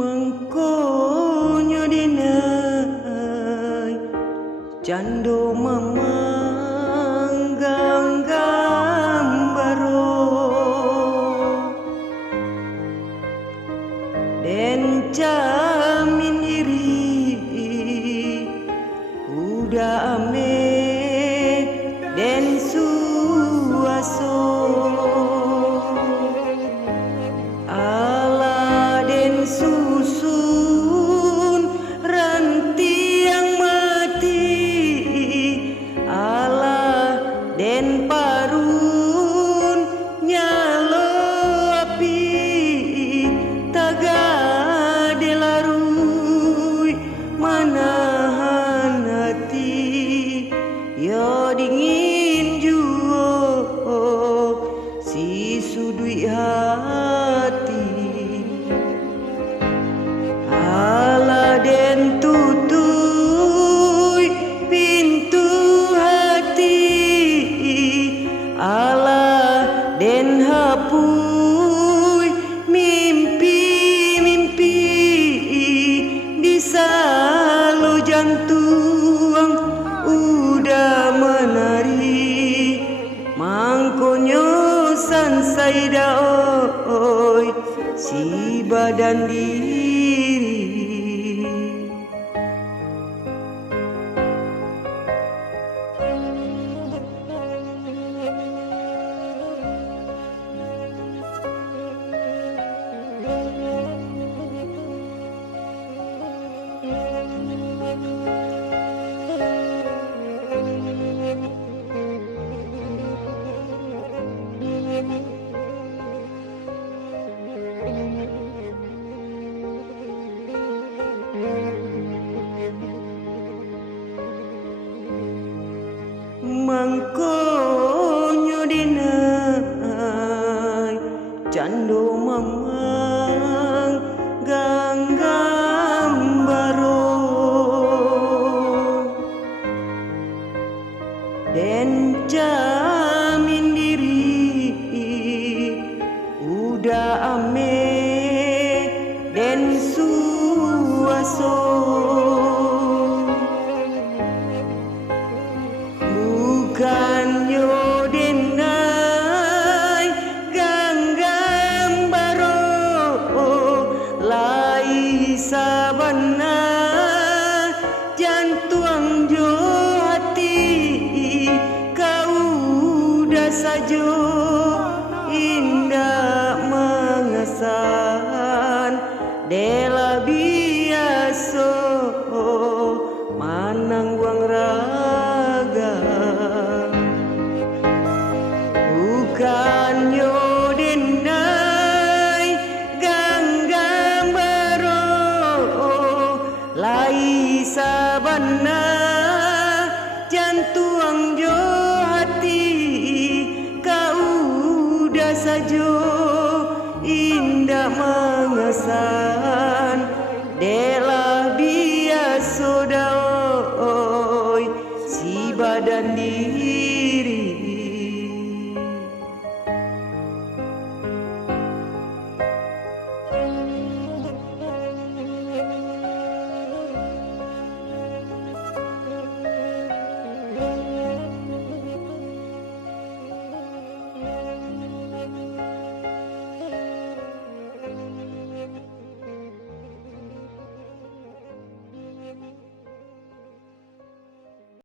Mangkonyo dinai cando mamanggang gambaro den camin iri udah ame den suaso ala den susun ranti yang mati ala den parun nyalo api taga delarui manahan hati yo dingin juo si sudui hati ala den tutui pintu hati ala den hapui mimpi-mimpi di salo jantung udah menari mangkonyo sansai daoi si badan diri. Mangkonyo dinai cando mamang gambaro den jamin diri udah ame den suaso bukannya denai gambaro lai sabana jantung jo hati kau dah sajo indah mengesan dela biaso manang wang raga bukannya denai gambaro lai sabana jantung jo hati kau dah sajo indah mengesan dela biaso daoi si badan diri.